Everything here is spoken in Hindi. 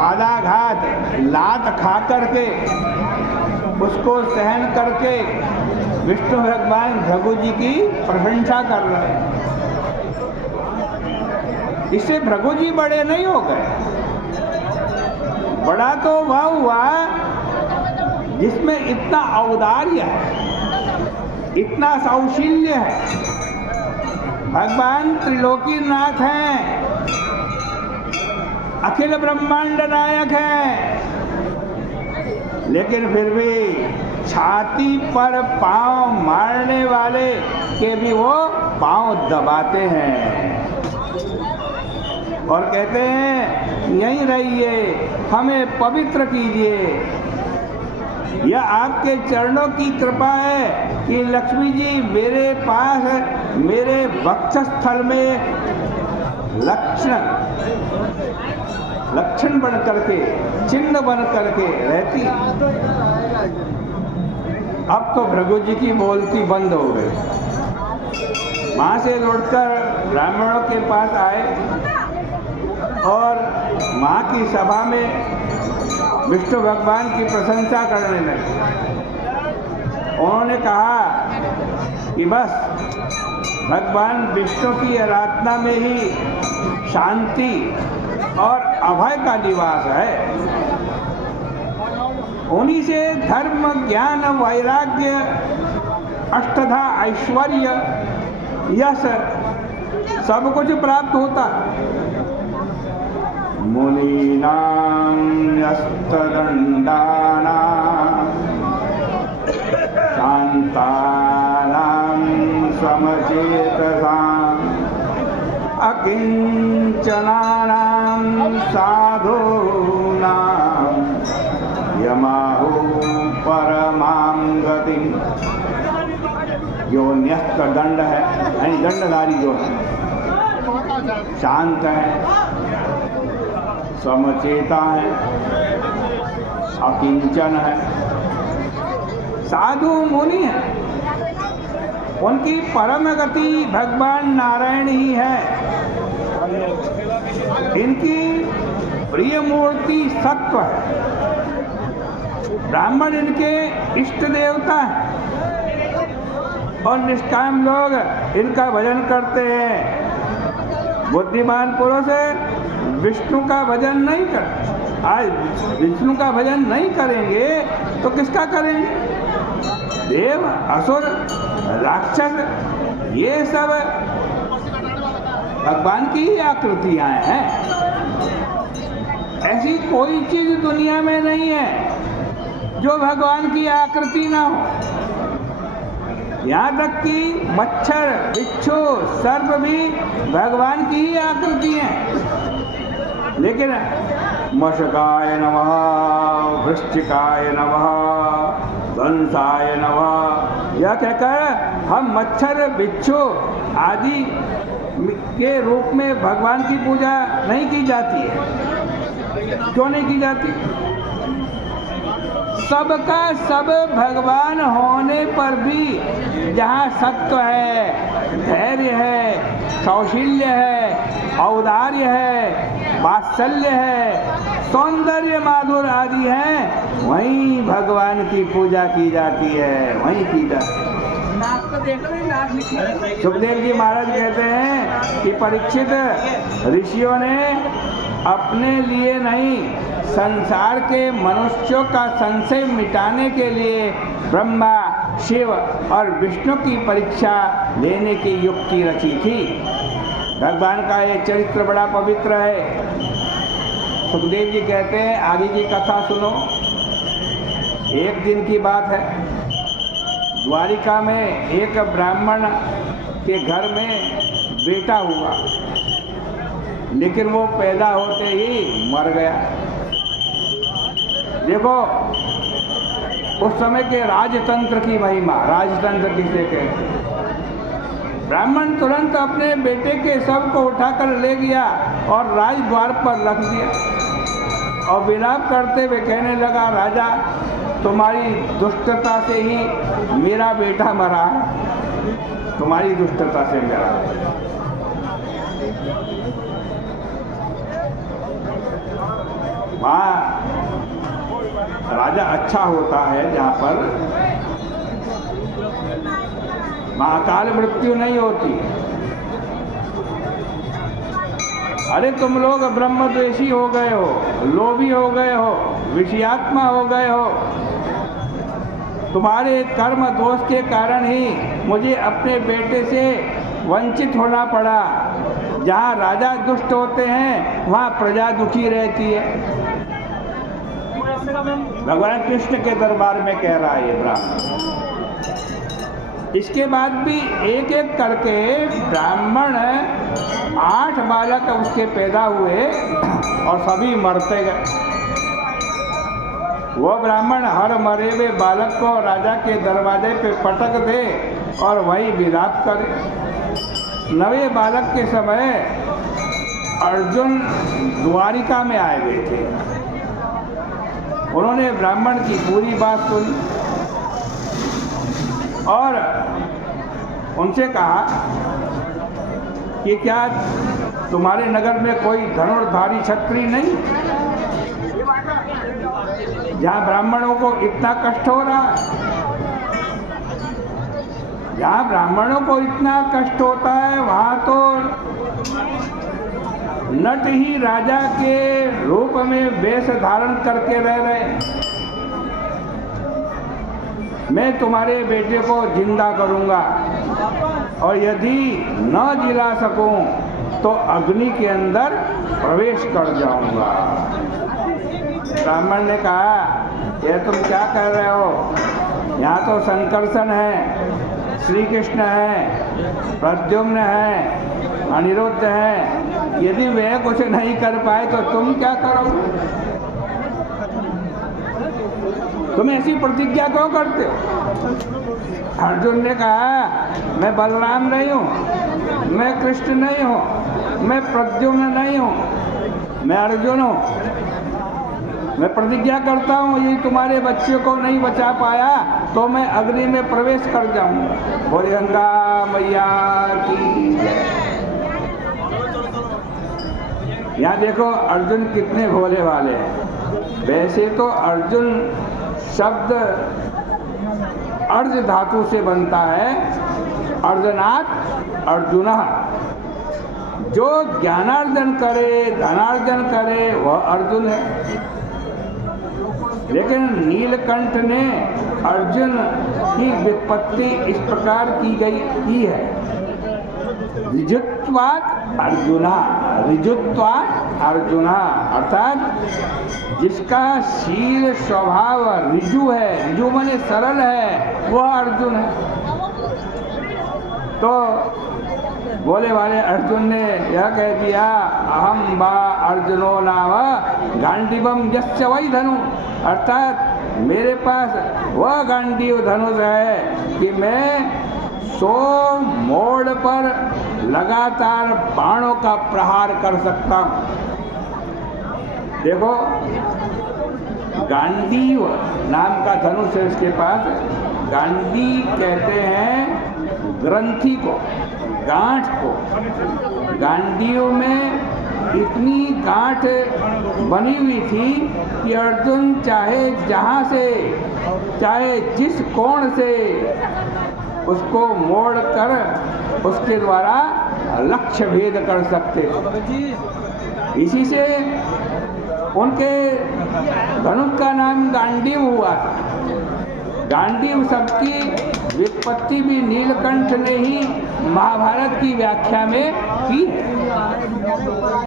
बाधाघात लात खा करके उसको सहन करके विष्णु भगवान भृगु जी की प्रशंसा कर रहे हैं। इससे भृगु जी बड़े नहीं हो गए। बड़ा तो वह हुआ जिसमें इतना औदार्य है, इतना सौशील्य है। भगवान त्रिलोकीनाथ हैं, अखिल ब्रह्मांड नायक हैं, लेकिन फिर भी छाती पर पांव मारने वाले के भी वो पांव दबाते हैं और कहते हैं यहीं रहिए, हमें पवित्र कीजिए। यह आपके चरणों की कृपा है कि लक्ष्मी जी मेरे पास मेरे वक्षस्थल में लक्षण बन करके, चिन्ह बन करके रहती। अब तो भृगु जी की बोलती बंद हो गई। वहां से लौटकर ब्राह्मणों के पास आए और माँ की सभा में विष्णु भगवान की प्रशंसा करने लगे। उन्होंने कहा कि बस भगवान विष्णु की आराधना में ही शांति और अभय का निवास है। उन्हीं से धर्म, ज्ञान, वैराग्य, अष्टधा ऐश्वर्य, यश सब कुछ प्राप्त होता। मुनीनां यस्तदण्डानां शान्तानां समचेतसाम् अकिञ्चनानां साधूनां यमाहु परमां गतिं। जो न्यस्त दंड है, यानी दंडधारी जो है, शांत है, समचेता है, अकिंचन है, साधु मुनि है, उनकी परम गति भगवान नारायण ही है। इनकी प्रिय मूर्ति सत्व है। ब्राह्मण इनके इष्ट देवता हैं और निष्काम लोग इनका भजन करते हैं। बुद्धिमान पुरुष विष्णु का भजन नहीं करते। आज विष्णु का भजन नहीं करेंगे तो किसका करेंगे? देव, असुर, राक्षस, ये सब भगवान की ही आकृतियां हैं। ऐसी कोई चीज दुनिया में नहीं है जो भगवान की आकृति ना हो। यहाँ तक कि मच्छर, बिच्छू, सर्प भी भगवान की ही आकृति हैं। लेकिन मशकाय नमः, वृश्चिकाय नमः, कंसाय नमः, यह कहकर हम मच्छर, बिच्छू आदि के रूप में भगवान की पूजा नहीं की जाती है। क्यों नहीं की जाती? सबका सब भगवान होने पर भी जहाँ सत्व है, धैर्य है, सौशील्य है, औदार्य है, वात्सल्य है, सौंदर्य, माधुर्य आदि है, वहीं भगवान की पूजा की जाती है, वहीं की जाती है। सुखदेव जी महाराज कहते हैं कि परीक्षित, ऋषियों ने अपने लिए नहीं, संसार के मनुष्यों का संशय मिटाने के लिए ब्रह्मा, शिव और विष्णु की परीक्षा लेने की युक्ति रची थी। भगवान का ये चरित्र बड़ा पवित्र है। सुखदेव जी कहते हैं, आगे की कथा सुनो। एक दिन की बात है, द्वारिका में एक ब्राह्मण के घर में बेटा हुआ, लेकिन वो पैदा होते ही मर गया। देखो उस समय के राजतंत्र की महिमा। राजतंत्र किसे कहते हैं? ब्राह्मण तुरंत अपने बेटे के शव को उठाकर ले गया और राजद्वार पर रख दिया और विलाप करते हुए कहने लगा, राजा, तुम्हारी दुष्टता से ही मेरा बेटा मरा है, तुम्हारी दुष्टता से मरा। वहाँ राजा अच्छा होता है जहाँ पर वहाँ अकाल मृत्यु नहीं होती। अरे तुम लोग ब्रह्मद्वेषी हो गए हो, लोभी हो गए हो, विषयात्मा हो गए हो। तुम्हारे कर्म दोष के कारण ही मुझे अपने बेटे से वंचित होना पड़ा। जहाँ राजा दुष्ट होते हैं वहाँ प्रजा दुखी रहती है। भगवान कृष्ण के दरबार में कह रहा है ये ब्राह्मण। इसके बाद भी एक एक करके ब्राह्मण 8 बालक उसके पैदा हुए और सभी मरते गए। वो ब्राह्मण हर मरे हुए बालक को राजा के दरवाजे पे पटक दे और वही विलाप करे। 9वें बालक के समय अर्जुन द्वारिका में आए हुए थे। उन्होंने ब्राह्मण की पूरी बात सुनी और उनसे कहा कि क्या तुम्हारे नगर में कोई धनुर्धारी क्षत्रिय नहीं, जहाँ ब्राह्मणों को इतना कष्ट हो रहा है? जहाँ ब्राह्मणों को इतना कष्ट होता है वहाँ तो नट ही राजा के रूप में वेश धारण करके रह रहे। मैं तुम्हारे बेटे को जिंदा करूंगा और यदि न जिला सकूं तो अग्नि के अंदर प्रवेश कर जाऊंगा। ब्राह्मण ने कहा, यह तुम क्या कह रहे हो? यहाँ तो संकर्षण है, श्री कृष्ण है, प्रद्युम्न है, अनिरुद्ध है। यदि वे कुछ नहीं कर पाए तो तुम क्या करोगे? तुम ऐसी प्रतिज्ञा क्यों करते हो? अर्जुन ने कहा, मैं बलराम नहीं हूँ, मैं कृष्ण नहीं हूँ, मैं प्रद्युम्न नहीं हूँ, मैं अर्जुन हूँ। मैं प्रतिज्ञा करता हूँ यदि तुम्हारे बच्चे को नहीं बचा पाया तो मैं अग्नि में प्रवेश कर जाऊंगा। बोले गंगा मैया की जय। यहाँ देखो अर्जुन कितने भोले वाले हैं। वैसे तो अर्जुन शब्द अर्ज धातु से बनता है, अर्जनात् अर्जुना। जो ज्ञानार्जन करे, धनार्जन करे, वह अर्जुन है। लेकिन नीलकंठ ने अर्जुन की व्युत्पत्ति इस प्रकार की है, ऋजुत्वात् अर्जुना। ऋजुत्वात् अर्जुना अर्थात जिसका शील स्वभाव ऋजु है, ऋजु माने सरल है, वह अर्जुन है। तो बोले वाले अर्जुन ने यह कह दिया, अहम बा अर्जुनो नाम गांडीवम यस्य वै धनु। अर्थात मेरे पास वह गांडीव धनुष है कि मैं 100 मोड़ पर लगातार बाणों का प्रहार कर सकता हूँ। देखो, गांडीव नाम का धनुष है इसके पास। गांडी कहते हैं ग्रंथि को, गांठ को। गांडीव में इतनी गांठ बनी हुई थी कि अर्जुन चाहे जहाँ से, चाहे जिस कोण से उसको मोड़ कर उसके द्वारा लक्ष्य भेद कर सकते थे। इसी से उनके धनुष का नाम गांडीव हुआ था। गांडीव शब्द की व्युत्पत्ति भी नीलकंठ ने ही महाभारत की व्याख्या में की है।